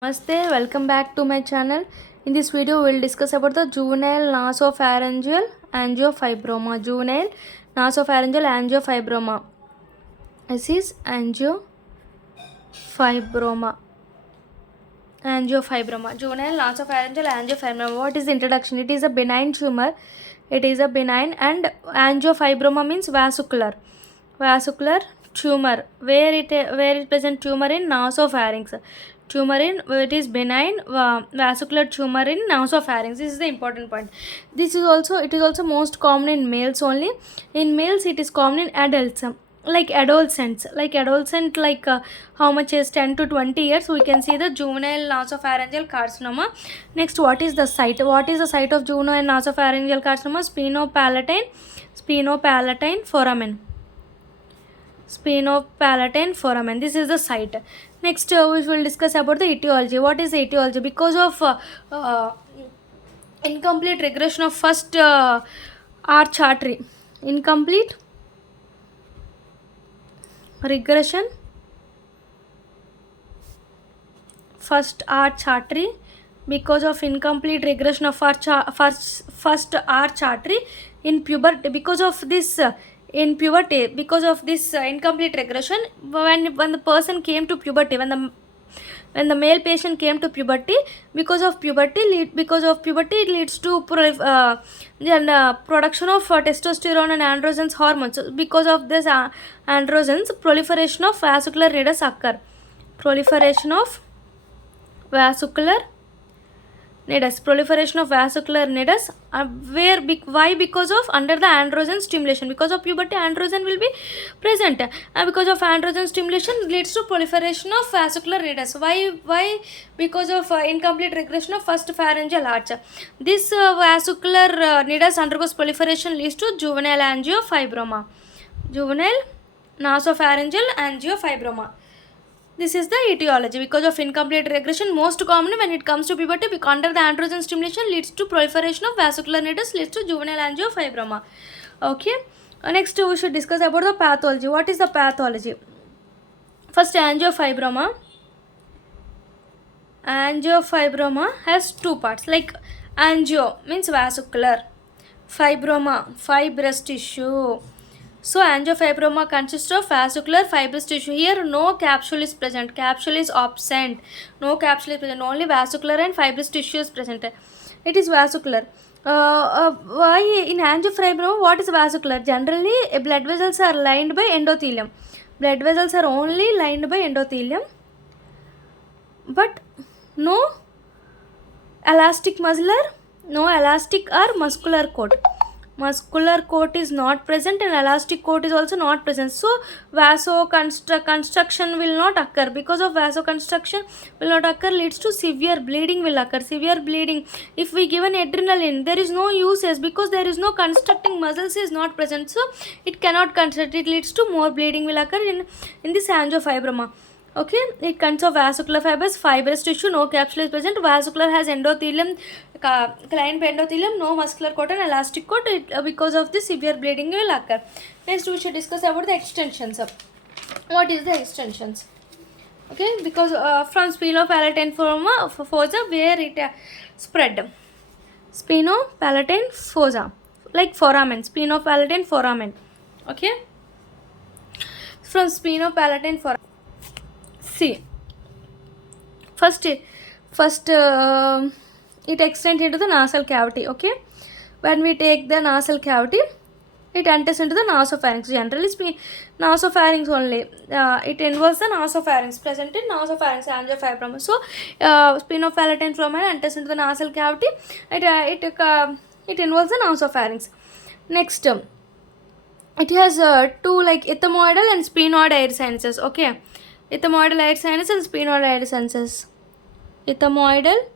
Namaste, welcome back to my channel. In this video, we will discuss about the juvenile nasopharyngeal angiofibroma. Juvenile nasopharyngeal angiofibroma. This is angiofibroma. Angiofibroma. Juvenile nasopharyngeal angiofibroma. What is the introduction? It is a benign tumor. It is a benign, and angiofibroma means vascular tumor. Where it present tumor in nasopharynx. Tumor in it is benign vascular tumor in nasopharynx. This is the important point. It is also most common in males only. In males it is common in adults, like adolescents, how much is 10 to 20 years. We can see the juvenile nasopharyngeal carcinoma. Next, what is the site of juvenile nasopharyngeal carcinoma? Sphenopalatine foramen. This is the site. Next, we will discuss about the etiology. What is the etiology? Because of incomplete regression of first arch artery. Incomplete regression first arch artery. Because of incomplete regression of first arch artery in puberty. Because of this because of this incomplete regression, when the person came to puberty, when the male patient came to puberty, because of puberty it leads to production of testosterone and androgens hormones. Because of this androgens, proliferation of vascular nidus occur. Proliferation of vascular nidus. Why? Because of under the androgen stimulation. Because of puberty, androgen will be present, and because of androgen stimulation leads to proliferation of vascular nidus. Why? Because of incomplete regression of first pharyngeal arch. This vascular nidus undergoes proliferation, leads to juvenile angiofibroma. Juvenile nasopharyngeal angiofibroma. This is the etiology. Because of incomplete regression, most common when it comes to puberty, under the androgen stimulation leads to proliferation of vascular nidus, leads to juvenile angiofibroma. Okay. Next, we should discuss about the pathology. What is the pathology? First, angiofibroma. Angiofibroma has two parts. Like angio means vascular, fibroma fibrous tissue. So angiofibroma consists of vascular fibrous tissue. Here no capsule is present. Capsule is absent. No capsule is present. Only vascular and fibrous tissue is present. It is vascular. Why in angiofibroma? What is vascular? Generally, blood vessels are lined by endothelium. Blood vessels are only lined by endothelium, but no elastic or muscular coat. Muscular coat is not present, and elastic coat is also not present. So vasoconstriction will not occur. Because of vasoconstriction will not occur, leads to severe bleeding will occur. Severe bleeding. If we give an adrenaline, there is no uses, because there is no constricting muscles is not present. So it cannot constrict. It leads to more bleeding will occur in this angiofibroma. Okay, it consists of vascular fibers, fibrous tissue, no capsule is present. Vascular has endothelium, lined by endothelium, no muscular coat and elastic coat. Because of this, severe bleeding will occur. Next, we should discuss about the extensions. What is the extensions? Okay, because from sphenopalatine fossa, where it spread. Sphenopalatine fossa, like foramen, sphenopalatine foramen. Okay, from sphenopalatine foramen. See, first it extends into the nasal cavity. Okay, when we take the nasal cavity, it enters into the nasopharynx. Generally nasopharynx only. It involves the nasopharynx, present in nasopharynx angiofibroma. So sphenopalatine foramen enters into the nasal cavity. It involves the nasopharynx. Next, it has two, like ethmoidal and sphenoid air sinuses. Okay, ethmoidal air sinuses and sphenoid air sinuses. Ethmoidal,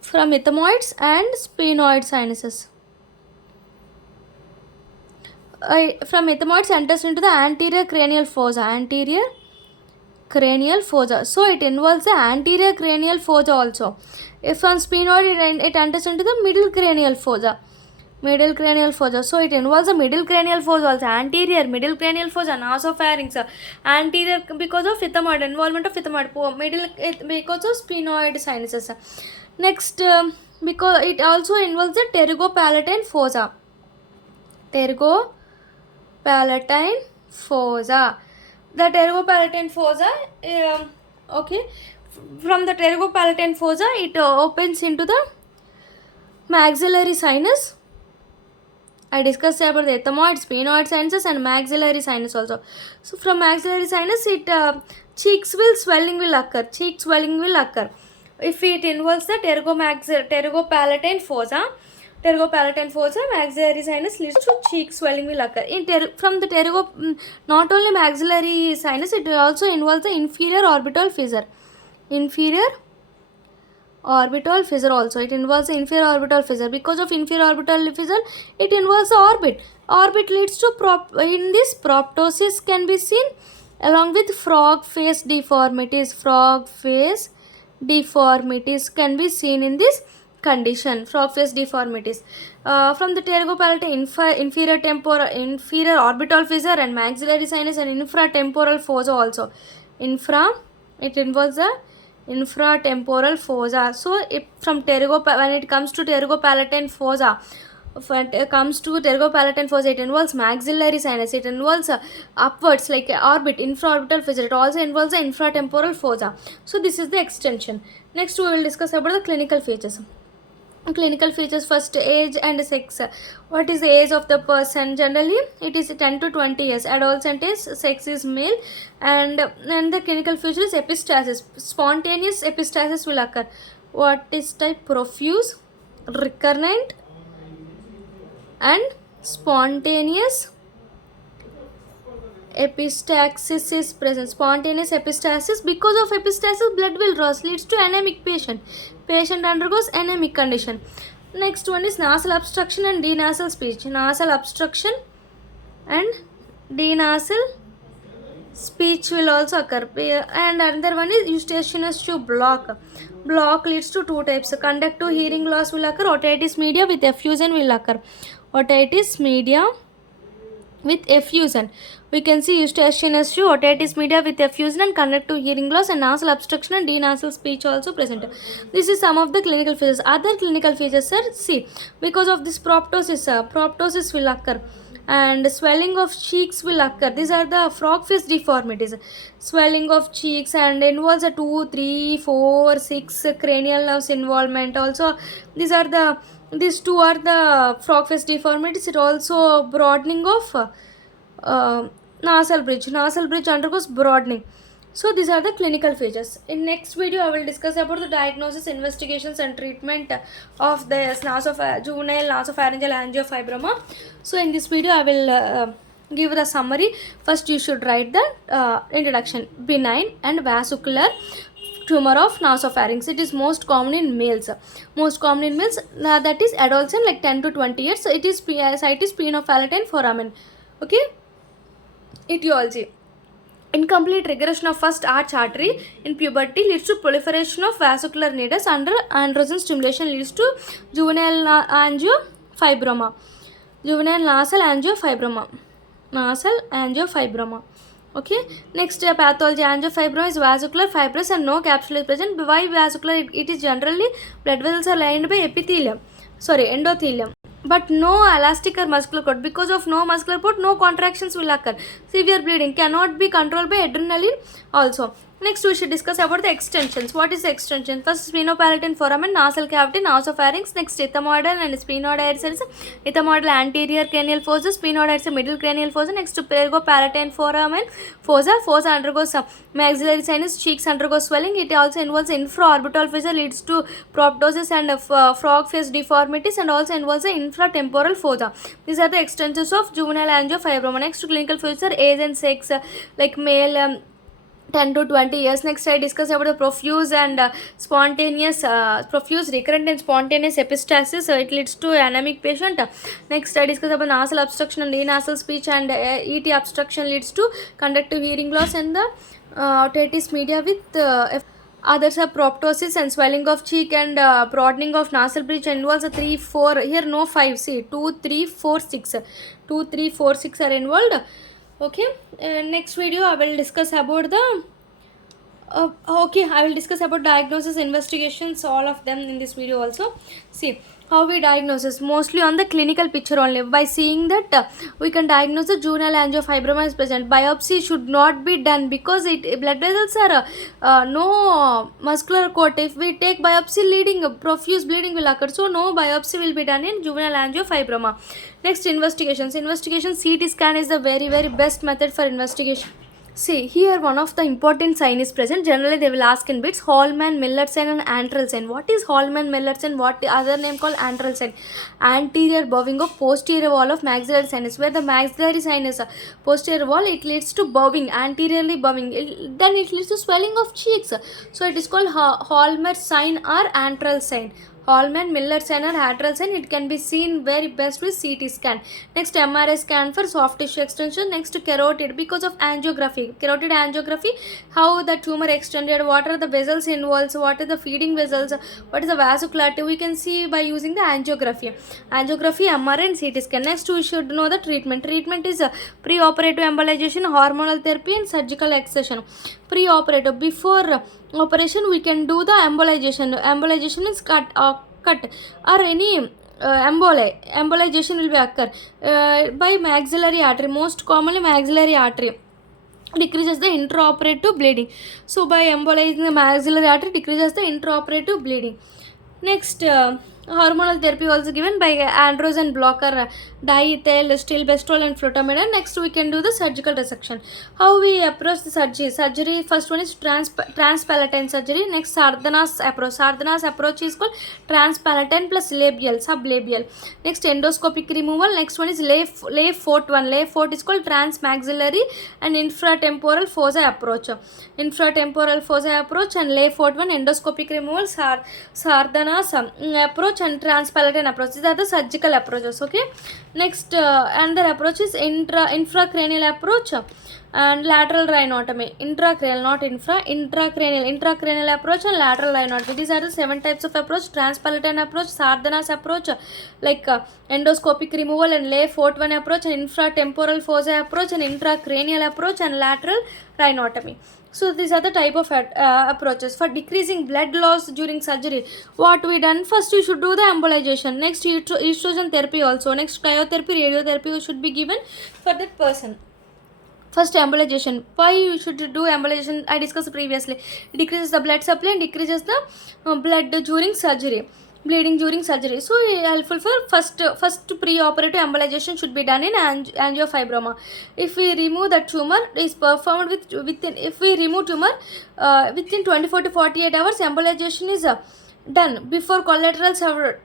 from ethmoids, and sphenoid sinuses. From ethmoids enters into the anterior cranial fossa. So it involves the anterior cranial fossa also. If from sphenoid, it enters into the middle cranial fossa. Middle cranial fossa. So it involves the middle cranial fossa also. Anterior middle cranial fossa, nasopharynx. Anterior because of ethmoid, involvement of ethmoid. Middle because of sphenoid sinuses. Next, because it also involves the pterygopalatine fossa. Pterygopalatine fossa. The pterygopalatine fossa, okay. From the pterygopalatine fossa, it opens into the maxillary sinus. I discussed about the ethmoid, sphenoid sinuses and maxillary sinus also. So from maxillary sinus, it swelling will occur. Cheek swelling will occur. If it involves the pterygopalatine fossa, maxillary sinus leads to cheek swelling will occur. From the not only maxillary sinus, it also involves the inferior orbital fissure. Inferior orbital fissure also. It involves the inferior orbital fissure. Because of inferior orbital fissure, it involves the orbit. Orbit leads to in this proptosis can be seen along with frog face deformities. Frog face deformities can be seen in this condition. Frog face deformities. From the pterygopalatine, inferior orbital fissure and maxillary sinus and infratemporal fossa also. It involves the infratemporal fossa. So when it comes to pterygopalatine fossa, it involves maxillary sinus. It involves upwards like orbit, infraorbital fissure. It also involves the infratemporal fossa. So this is the extension. Next we will discuss about the clinical features. Clinical features, first, age and sex. What is the age of the person? Generally it is 10 to 20 years. Adolescent is sex is male. And the clinical feature is epistasis. Spontaneous epistasis will occur. What is type? Profuse, recurrent and spontaneous epistaxis is present. Spontaneous epistasis. Because of epistasis, blood will loss, leads to anemic patient. Patient undergoes anemic condition. Next one is nasal obstruction and denasal speech. Nasal obstruction and denasal speech will also occur. And another one is eustachianus tube block. Block leads to two types. Conductive hearing loss will occur. Otitis media with effusion will occur. Otitis media with effusion. We can see eustachianus tube, otitis media with effusion and conductive hearing loss, and nasal obstruction and denasal speech also present. This is some of the clinical features. Other clinical features are, see, because of this proptosis will occur and swelling of cheeks will occur. These are the frog face deformities. Swelling of cheeks and involves a 2, 3, 4, 6 cranial nerves involvement. Also, these two are the frog face deformities. It also broadening of nasal bridge. Nasal bridge undergoes broadening. So these are the clinical features. In next video, I will discuss about the diagnosis, investigations and treatment of the juvenile nasopharyngeal angiofibroma. So in this video, I will give the summary. First, you should write the introduction. Benign and vesicular tumor of nasopharynx. It is most common in males. That is adolescent, like 10 to 20 years. So it is site is phenophalanine foramen. Okay. Etiology. Incomplete regression of first arch artery in puberty leads to proliferation of vesicular needles. Under androgen stimulation leads to juvenile angiofibroma. Juvenile nasal angiofibroma. Okay. Next, pathology. Angiofibroma is vesicular, fibrous and no capsule is present. Why vesicular? It is generally blood vessels are lined by endothelium. But no elastic or muscular cord. Because of no muscular cord, no contractions will occur. Severe bleeding cannot be controlled by adrenaline also. Next, we should discuss about the extensions. What is the extension? First, sphenopalatine foramen, nasal cavity, nasopharynx. Next, ethmoidal and sphenoid cells. Ethmoidal anterior cranial fossa, sphenoid middle cranial fossa. Next, pterygopalatine foramen, fossa. Fossa undergoes maxillary sinus, cheeks undergoes swelling. It also involves infraorbital fissure, leads to proptosis and frog face deformities, and also involves the infratemporal fossa. These are the extensions of juvenile angiofibroma. Next, clinical feature, age and sex, like male 10 to 20 years. Next, I discuss about the profuse and profuse, recurrent and spontaneous epistasis. It leads to anemic patient. Next, I discuss about nasal obstruction and denasal speech, and ET obstruction leads to conductive hearing loss, and the otitis media with Others are proptosis and swelling of cheek and broadening of nasal bridge involves a 3 4, here no 5, see 2 3 4 6, 2 3 4 6 are involved. Okay, next video I will discuss about the okay, I will discuss about diagnosis, investigations, all of them in this video also. See how we diagnose is mostly on the clinical picture only. By seeing that we can diagnose the juvenile angiofibroma is present. Biopsy should not be done because blood vessels are no muscular coat. If we take biopsy, leading profuse bleeding will occur. So no biopsy will be done in juvenile angiofibroma. Next, investigations. CT scan is the very best method for investigation. See, here one of the important sign is present. Generally, they will ask in bits Hallman, Miller sign and antral sign. What is Hallman, Miller sign? What the other name called antral sign? Anterior bowing of posterior wall of maxillary sinus. Where the maxillary sinus posterior wall, it leads to bowing, anteriorly bowing. Then it leads to swelling of cheeks. So it is called Hallman sign or antral sign. Hallman, Miller sign or antral sign, it can be seen very best with CT scan. Next, MRI scan for soft tissue extension. Next, carotid because of angiography. Carotid angiography, how the tumor extended, what are the vessels involved, what are the feeding vessels, what is the vascularity, we can see by using the angiography. Angiography, MRI and CT scan. Next, we should know the treatment. Treatment is pre-operative embolization, hormonal therapy and surgical excision. Pre-operative, before operation we can do the embolization. Embolization means cut or any embolization will be occur by maxillary artery. Most commonly maxillary artery decreases the intraoperative bleeding. So by embolizing the maxillary artery decreases the intraoperative bleeding. Next, hormonal therapy also given by androgen blocker, diethyl, stilbestrol and flutamide. Next, we can do the surgical resection. How we approach the surgery? Surgery, first one is transpalatine surgery. Next, Sardana's approach. Sardana's approach is called transpalatine plus labial, sublabial. Next, endoscopic removal. Next one is lay fort one. Lay fort is called transmaxillary and infratemporal fossa approach. Infratemporal fossa approach and lay fort one, endoscopic removal, Sardana's approach and transpalatine approach. These are the surgical approaches. Okay. Next, another approach is infracranial approach and lateral rhinotomy. Intracranial, not intracranial approach and lateral rhinotomy. These are the 7 types of approach: transpalatine approach, Sardana's approach, like endoscopic removal and lay fort one approach, and infratemporal fossa approach and intracranial approach and lateral rhinotomy. So these are the type of approaches. For decreasing blood loss during surgery, what we done? First, we should do the embolization. Next, estrogen therapy also. Next, cryotherapy, radiotherapy should be given for that person. First, embolization. Why you should do embolization? I discussed previously. It decreases the blood supply and decreases the blood during surgery. Bleeding during surgery. So helpful for first pre-operative embolization should be done in angiofibroma. If we remove the tumor, is performed within. If we remove tumor within 24 to 48 hours, embolization is done before collaterals have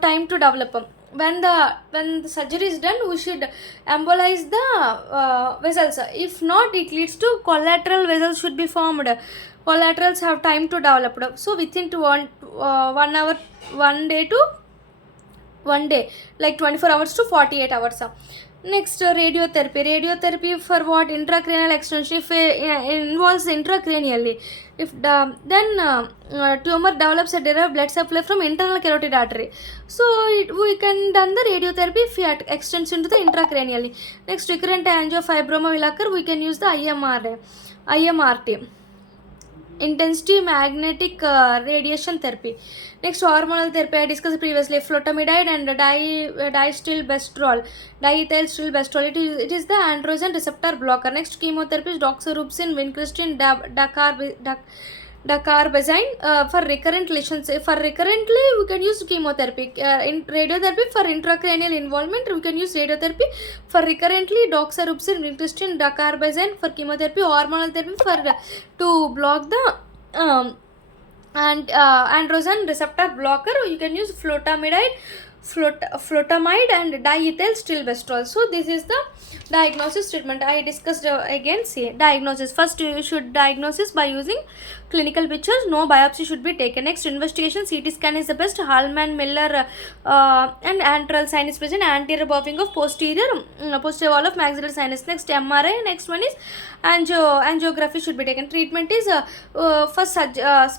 time to develop. When the surgery is done, we should embolize the vessels. If not, it leads to collateral vessels should be formed. Collaterals have time to develop. So within 1 hour, 1 day to 1 day, like 24 hours to 48 hours. Next, radiotherapy. Radiotherapy for what? Intracranial extension. If involves intracranially, if then tumor develops a direct blood supply from internal carotid artery. So we can done the radiotherapy if it extends into the intracranially. Next, recurrent angiofibroma will occur. We can use the IMRT. Intensity magnetic radiation therapy. Next, hormonal therapy I discussed previously, flutamide and distilbestrol, diethylstilbestrol. It is the androgen receptor blocker. Next, chemotherapy is doxorubicin, vincristine, dacarbazine for recurrent lesions. For recurrently, we can use chemotherapy. In radiotherapy for intracranial involvement, we can use radiotherapy. For recurrently, doxorubicin, vincristine, dacarbazine for chemotherapy. Hormonal therapy for to block the androgen receptor blocker. You can use flutamide and diethylstilbestrol. So this is the diagnosis treatment I discussed. Again, see diagnosis. First, you should diagnosis by using clinical pictures, no biopsy should be taken. Next, investigation, CT scan is the best. Hallman, Miller and antral sinus present, anterior buffing of posterior wall of maxillary sinus. Next, MRI. Next one is angiography should be taken. Treatment is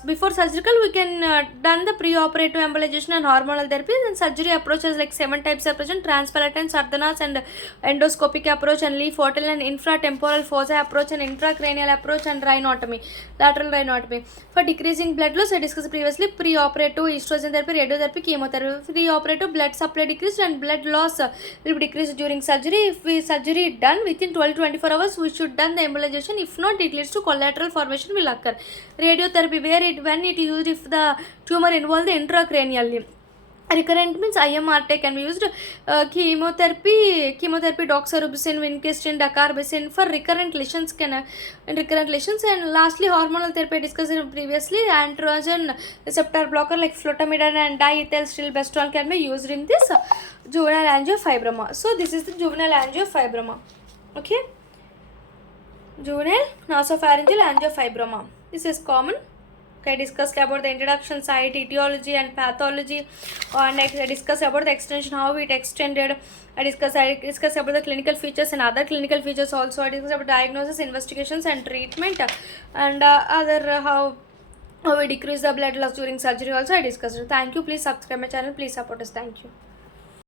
before surgical we can done the pre-operative embolization and hormonal therapy, and surgery approaches like 7 types are present: transparent, sardhanas, and endoscopic approach, and leaf hotel, and infratemporal fossa approach, and intracranial approach, and rhinotomy, lateral rhinotomy. For decreasing blood loss, I discussed previously, pre-operative estrogen therapy, radiotherapy, chemotherapy. Pre-operative blood supply decreased and blood loss will be decreased during surgery. If surgery done within 12 to 24 hours, we should done the embolization. If not, it leads to collateral formation will occur. Radiotherapy, when it used if the tumor involved the intracranially. Recurrent means IMRT can be used. Chemotherapy doxorubicin, vincristine, dacarbazine for recurrent lesions and lastly hormonal therapy discussed previously. Androgen receptor blocker like flutamide and diethylstilbestrol can be used in this juvenile angiofibroma. So this is the juvenile angiofibroma. Okay, juvenile nasopharyngeal angiofibroma. This is common. Okay, I discussed about the introduction, site, etiology and pathology, and I discussed about the extension, how it extended. I discussed about the clinical features and other clinical features also. I discussed about diagnosis, investigations and treatment, and how we decrease the blood loss during surgery also I discussed. Thank you. Please subscribe my channel. Please support us. Thank you.